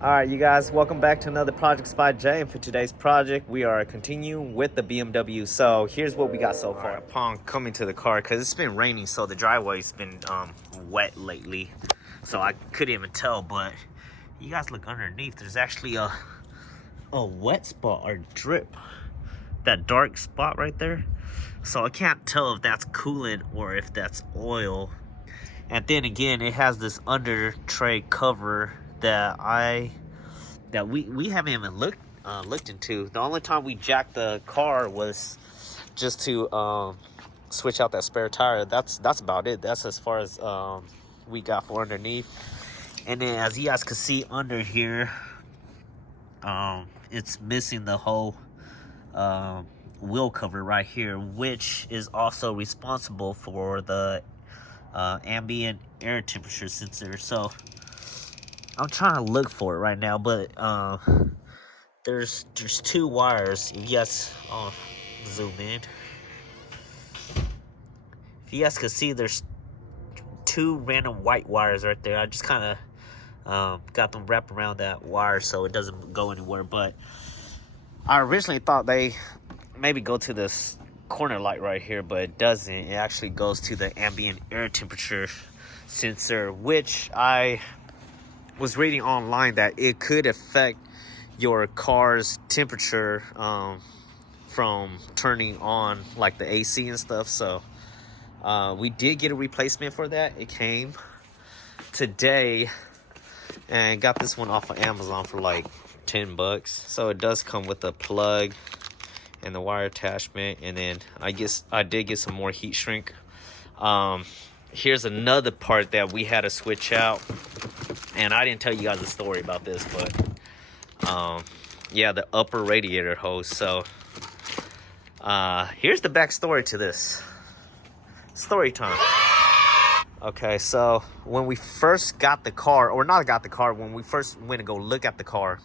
Alright, you guys, welcome back to another Project by Jay, and for today's project we are continuing with the BMW. So here's what we got so far. Upon coming to the car, because it's been raining, so the driveway's been wet lately, so I couldn't even tell. But you guys look underneath, there's actually a wet spot or drip, that dark spot right there. So I can't tell if that's coolant or if that's oil. And then again, it has this under tray cover that we haven't even looked into. The only time we jacked the car was just to switch out that spare tire. That's about it. That's as far as we got for underneath. And then as you guys can see under here, it's missing the whole wheel cover right here, which is also responsible for the ambient air temperature sensor. So I'm trying to look for it right now, but there's two wires. If you guys, I'll zoom in. If you guys can see, there's two random white wires right there. I just kind of got them wrapped around that wire so it doesn't go anywhere. But I originally thought they maybe go to this corner light right here, but it doesn't. It actually goes to the ambient air temperature sensor, which I was reading online that it could affect your car's temperature from turning on like the AC and stuff. So we did get a replacement for that. It came today, and got this one off of Amazon for like $10. So it does come with a plug and the wire attachment, and then I did get some more heat shrink. Here's another part that we had to switch out, and I didn't tell you guys a story about this, but yeah, the upper radiator hose. So here's the backstory to this. Story time. Okay, so when we first got the car, or not got the car, when we first went to go look at the car,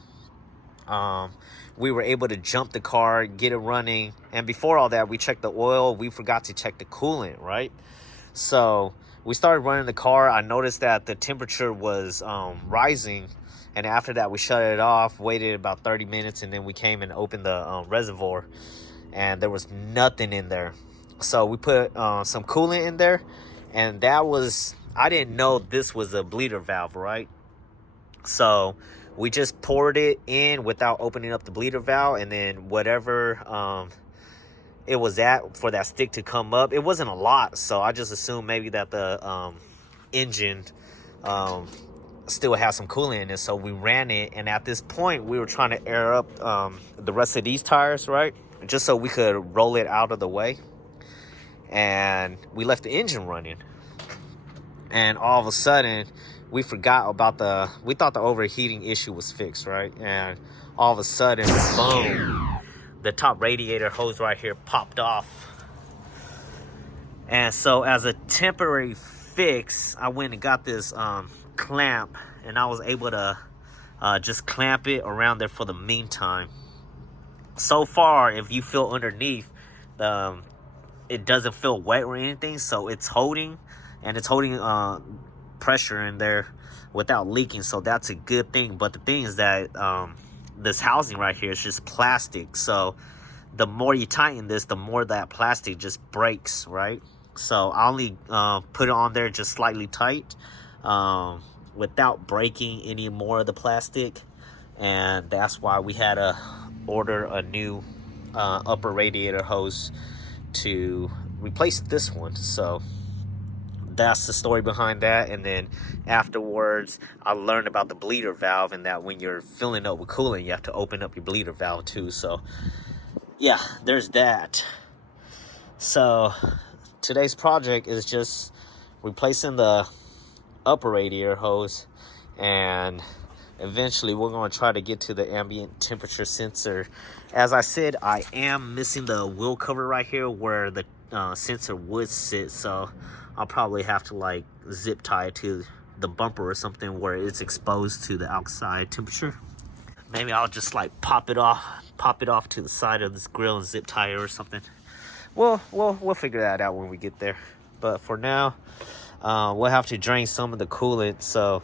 we were able to jump the car, get it running, and before all that, we checked the oil. We forgot to check the coolant, right? So we started running the car. I noticed that the temperature was rising, and after that, we shut it off, waited about 30 minutes, and then we came and opened the reservoir, and there was nothing in there. So we put some coolant in there, and that was, I didn't know this was a bleeder valve, right? So we just poured it in without opening up the bleeder valve, and then whatever it was at for that stick to come up, it wasn't a lot, so I just assumed maybe that the engine still has some coolant in it. So we ran it, and at this point we were trying to air up the rest of these tires, right, just so we could roll it out of the way. And we left the engine running, and all of a sudden we forgot about we thought the overheating issue was fixed, right? And all of a sudden, boom, the top radiator hose right here popped off. And so as a temporary fix, I went and got this clamp, and I was able to just clamp it around there for the meantime. So far, if you feel underneath, it doesn't feel wet or anything, so it's holding, and it's holding pressure in there without leaking, so that's a good thing. But the thing is that this housing right here is just plastic, so the more you tighten this, the more that plastic just breaks, right? So I only put it on there just slightly tight, without breaking any more of the plastic, and that's why we had to order a new upper radiator hose to replace this one. So that's the story behind that. And then afterwards, I learned about the bleeder valve, and that when you're filling up with coolant, you have to open up your bleeder valve too. So yeah, there's that. So today's project is just replacing the upper radiator hose, and eventually we're going to try to get to the ambient temperature sensor. As I said, I am missing the wheel cover right here where the sensor would sit, so I'll probably have to like zip tie it to the bumper or something where it's exposed to the outside temperature. Maybe I'll just like pop it off to the side of this grill and zip tie it or something. We'll figure that out when we get there. But for now, we'll have to drain some of the coolant, so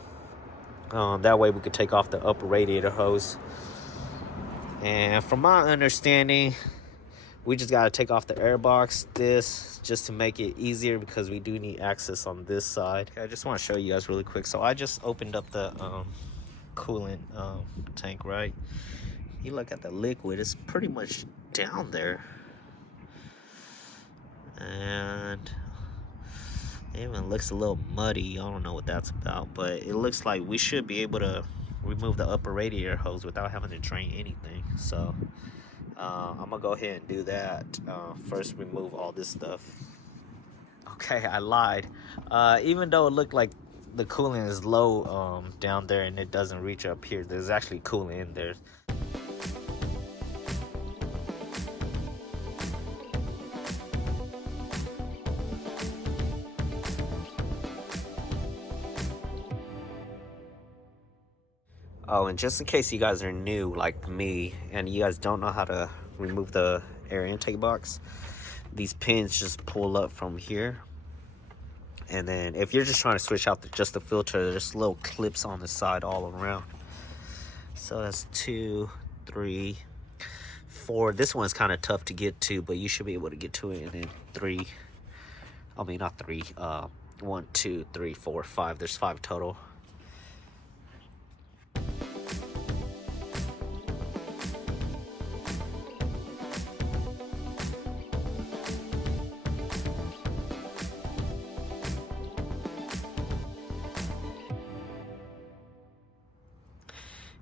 That way we could take off the upper radiator hose. And from my understanding, we just got to take off the air box, this, just to make it easier, because we do need access on this side. Okay, I just want to show you guys really quick. So I just opened up the coolant tank, right? You look at the liquid, it's pretty much down there. And it even looks a little muddy. I don't know what that's about, but it looks like we should be able to remove the upper radiator hose without having to drain anything. So I'm gonna go ahead and do that. First, remove all this stuff. Okay, I lied. Even though it looked like the coolant is low down there and it doesn't reach up here, there's actually coolant in there. Oh, and just in case you guys are new like me and you guys don't know how to remove the air intake box, these pins just pull up from here. And then if you're just trying to switch out just the filter, there's little clips on the side all around. So that's 2, 3, 4. This one's kind of tough to get to, but you should be able to get to it. And then 3, I mean not 3, 1, 2, 3, 4, 5. There's 5 total.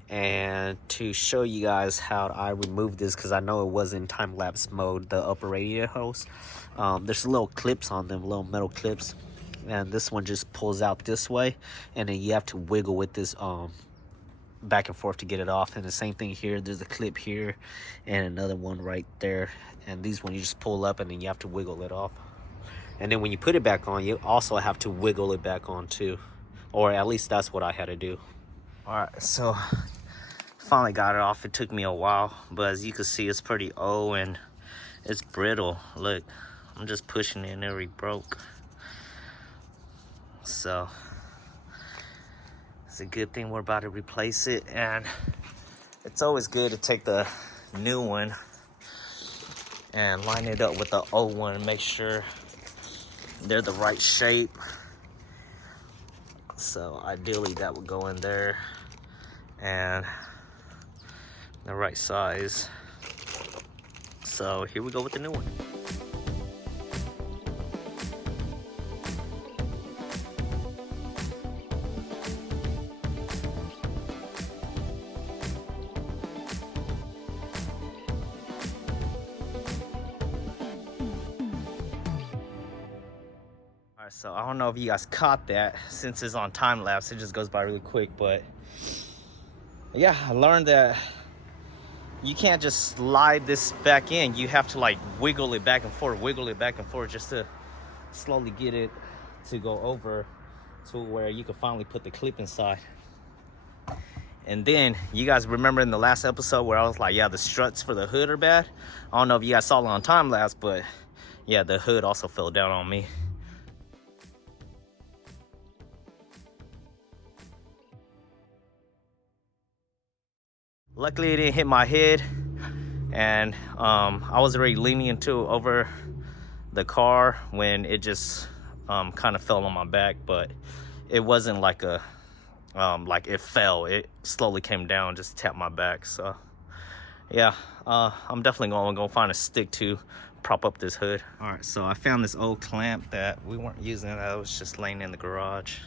And to show you guys how I removed this, because I know it was in time-lapse mode, the upper radiator hose, there's little clips on them, little metal clips, and this one just pulls out this way, and then you have to wiggle with this back and forth to get it off. And the same thing here, there's a clip here and another one right there, and these one you just pull up and then you have to wiggle it off. And then when you put it back on, you also have to wiggle it back on too, or at least that's what I had to do. All right, so finally got it off. It took me a while, but as you can see, it's pretty old and it's brittle. Look, I'm just pushing it and it already broke. So it's a good thing we're about to replace it. And it's always good to take the new one and line it up with the old one and make sure they're the right shape. So ideally that would go in there and the right size. So here we go with the new one. Alright, so I don't know if you guys caught that. Since it's on time lapse, it just goes by really quick, but yeah, I learned that you can't just slide this back in. You have to like wiggle it back and forth just to slowly get it to go over to where you can finally put the clip inside. And then you guys remember in the last episode where I was like, yeah, the struts for the hood are bad. I don't know if you guys saw it on time lapse, but yeah, the hood also fell down on me. Luckily, it didn't hit my head, and I was already leaning over the car when it just kind of fell on my back, but it wasn't like like it fell. It slowly came down, just tapped my back. So yeah, I'm definitely gonna go find a stick to prop up this hood. All right, so I found this old clamp that we weren't using. I was just laying in the garage.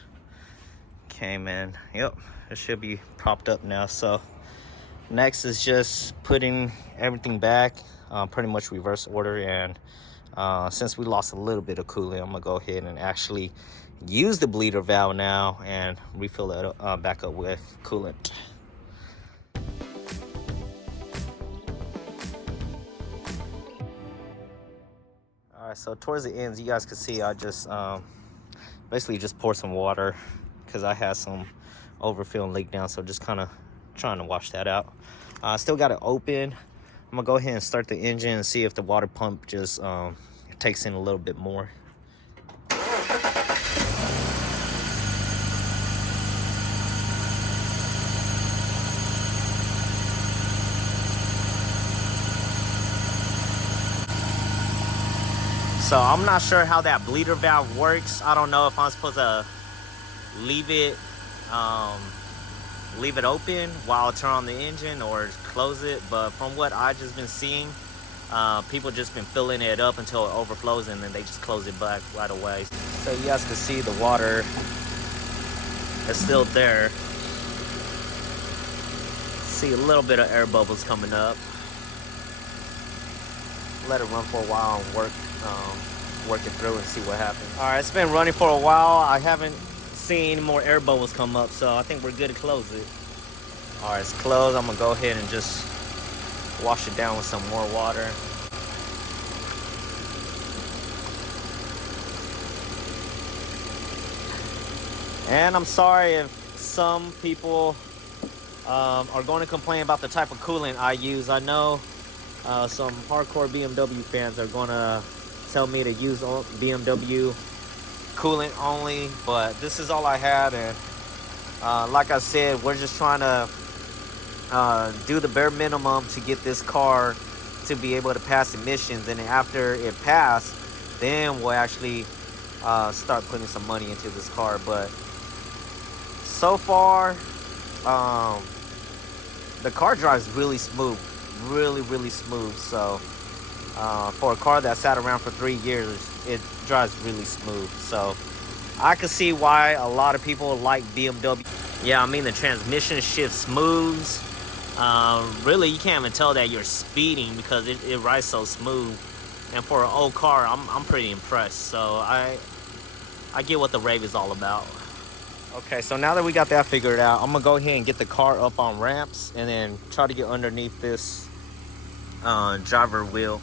Came in. Yep, it should be propped up now. So next is just putting everything back, pretty much reverse order. And since we lost a little bit of coolant, I'm gonna go ahead and actually use the bleeder valve now and refill it back up with coolant. All right, so towards the ends, you guys can see I just basically just poured some water because I had some overfill and leak down, so just kind of trying to wash that out. Still got it open. I'm gonna go ahead and start the engine and see if the water pump just takes in a little bit more. So I'm not sure how that bleeder valve works. I don't know if I'm supposed to leave it open while I turn on the engine or close it, but from what I just been seeing, people just been filling it up until it overflows and then they just close it back right away. So you guys can see the water is still there. See a little bit of air bubbles coming up. Let it run for a while and work it through and see what happens. All right, it's been running for a while. I haven't seen any more air bubbles come up, so I think we're good to close it. All right, it's closed. I'm gonna go ahead and just wash it down with some more water. And I'm sorry if some people are going to complain about the type of coolant I use. I know some hardcore BMW fans are going to tell me to use BMW coolant only, but this is all I had. And like I said, we're just trying to do the bare minimum to get this car to be able to pass emissions, and after it passed, then we'll actually start putting some money into this car. But so far, the car drives really smooth, really smooth. So for a car that sat around for 3 years, it drives really smooth. So I can see why a lot of people like BMW. Yeah, I mean, the transmission shifts smooth. Really, you can't even tell that you're speeding because it rides so smooth. And for an old car, I'm pretty impressed. So I get what the rave is all about. Okay, so now that we got that figured out, I'm gonna go ahead and get the car up on ramps and then try to get underneath this driver wheel.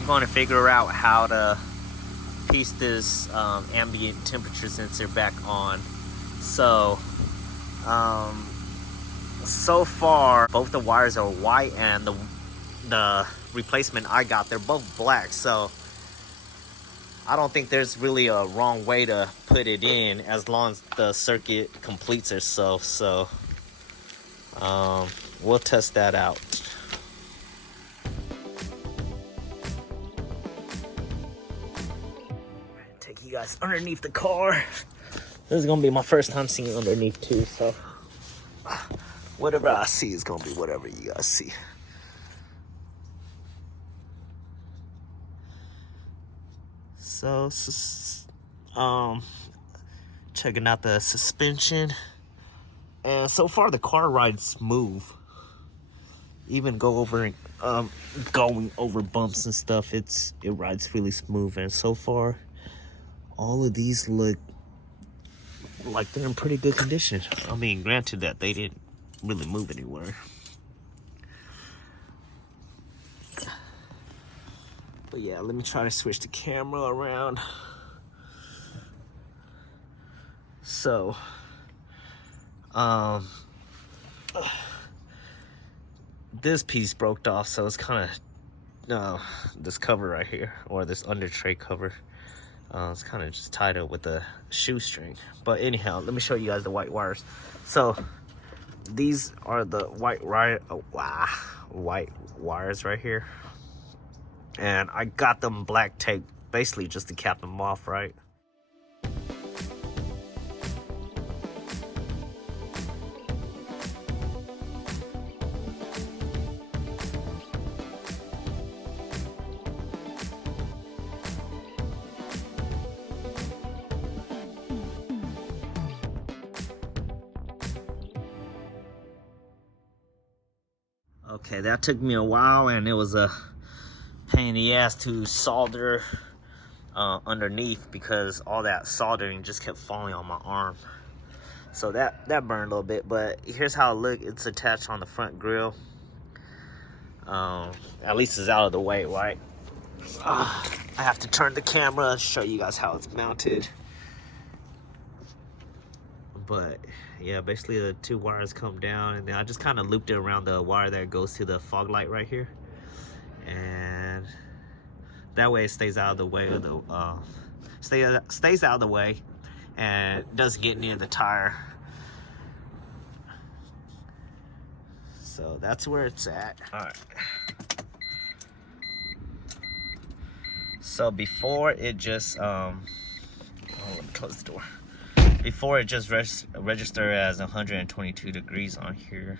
I'm going to figure out how to piece this ambient temperature sensor back on. So so far both the wires are white, and the replacement I got, they're both black. So I don't think there's really a wrong way to put it in as long as the circuit completes itself. So we'll test that out. Take you guys underneath the car. This is gonna be my first time seeing underneath too, so whatever I see is gonna be whatever you guys see. So checking out the suspension, and so far the car rides smooth. Even going over bumps and stuff, it rides really smooth. And so far all of these look like they're in pretty good condition. I mean, granted that they didn't really move anywhere. But yeah, let me try to switch the camera around. So, this piece broke off, so it's kind of, this cover right here, or this under tray cover, it's kind of just tied up with a shoestring. But anyhow, let me show you guys the white wires. So, these are the white wires right here. And I got them black tape, basically just to cap them off, right? Okay, that took me a while, and it was a pain in the ass to solder underneath because all that soldering just kept falling on my arm. So that burned a little bit, but here's how it looks. It's attached on the front grille. At least it's out of the way, right? I have to turn the camera and show you guys how it's mounted. But yeah, basically the two wires come down, and then I just kind of looped it around the wire that goes to the fog light right here, and that way it stays out of the way of the stays out of the way and doesn't get near the tire. So that's where it's at. All right. So before it just let me close the door. Before it just registered as 122 degrees on here.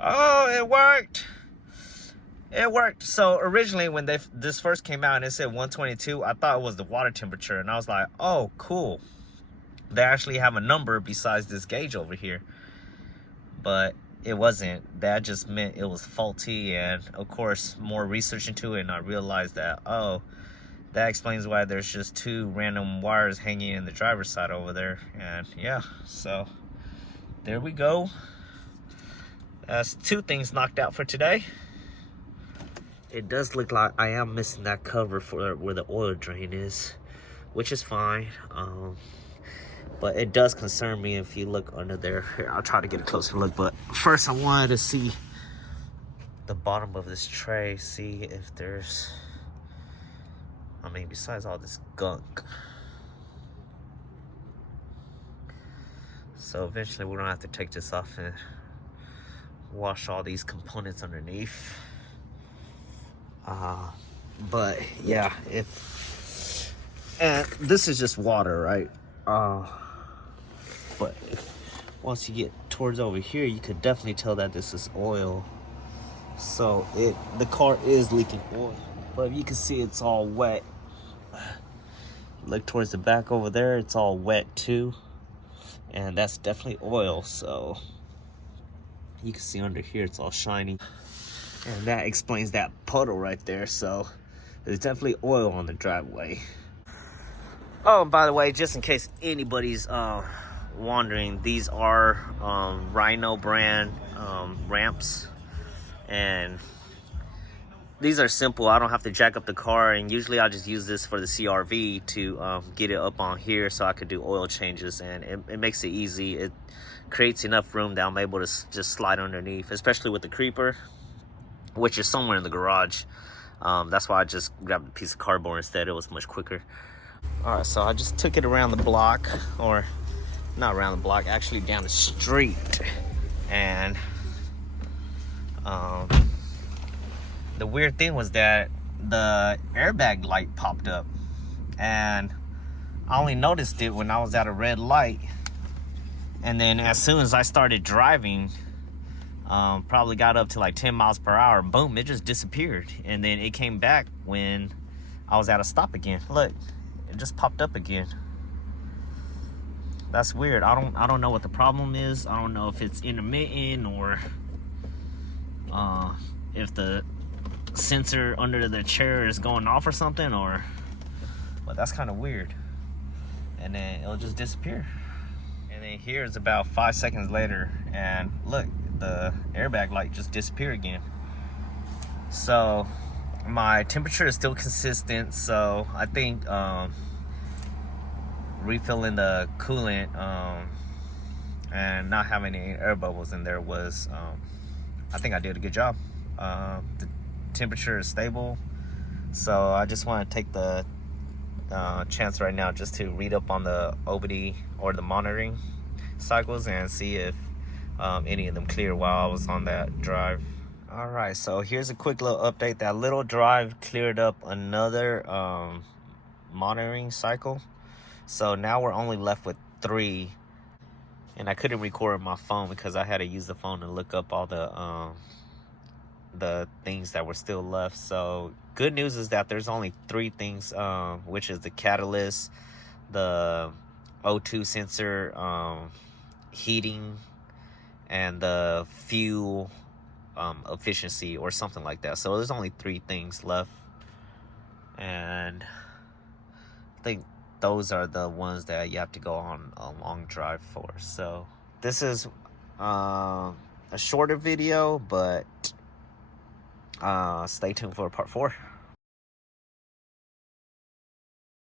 Oh, it worked. It worked. So originally when this first came out and it said 122, I thought it was the water temperature, and I was like, oh, cool. They actually have a number besides this gauge over here. But it wasn't. That just meant it was faulty, and of course more research into it, and I realized that, oh, that explains why there's just 2 random wires hanging in the driver's side over there. And yeah, so there we go. That's 2 things knocked out for today. It does look like I am missing that cover for where the oil drain is, which is fine. But it does concern me if you look under there. Here, I'll try to get a closer look. But first I wanted to see the bottom of this tray, see if there's, I mean, besides all this gunk. So eventually we're gonna have to take this off and wash all these components underneath. But yeah, and this is just water, right? But once you get towards over here, you could definitely tell that this is oil. So the car is leaking oil, but you can see it's all wet. Look towards the back over there, it's all wet too, and that's definitely oil. So you can see under here it's all shiny, and that explains that puddle right there. So there's definitely oil on the driveway. Oh, and by the way, just in case anybody's wondering, these are Rhino brand ramps, and these are simple. I don't have to jack up the car, and usually I just use this for the CRV to get it up on here so I could do oil changes, and it makes it easy. It creates enough room that I'm able to just slide underneath, especially with the creeper, which is somewhere in the garage. That's why I just grabbed a piece of cardboard instead. It was much quicker. All right, so I just took it around the block, or not around the block, actually down the street, and the weird thing was that the airbag light popped up, and I only noticed it when I was at a red light, and then as soon as I started driving, probably got up to like 10 miles per hour, boom, it just disappeared. And then it came back when I was at a stop again. Look, it just popped up again. That's weird. I don't know what the problem is. I don't know if it's intermittent, or if the sensor under the chair is going off or something, but that's kind of weird. And then it'll just disappear. And then here is about 5 seconds later, and look, the airbag light just disappeared again. So my temperature is still consistent, so I think refilling the coolant and not having any air bubbles in there was, I think I did a good job. The temperature is stable, so I just want to take the chance right now just to read up on the OBD or the monitoring cycles and see if any of them clear while I was on that drive. All right, so here's a quick little update. That little drive cleared up another monitoring cycle, so now we're only left with 3, and I couldn't record my phone because I had to use the phone to look up all the things that were still left. So good news is that there's only 3 things, which is the catalyst, the O2 sensor, heating, and the fuel efficiency or something like that. So there's only 3 things left, and I think those are the ones that you have to go on a long drive for. So this is a shorter video, but stay tuned for part 4.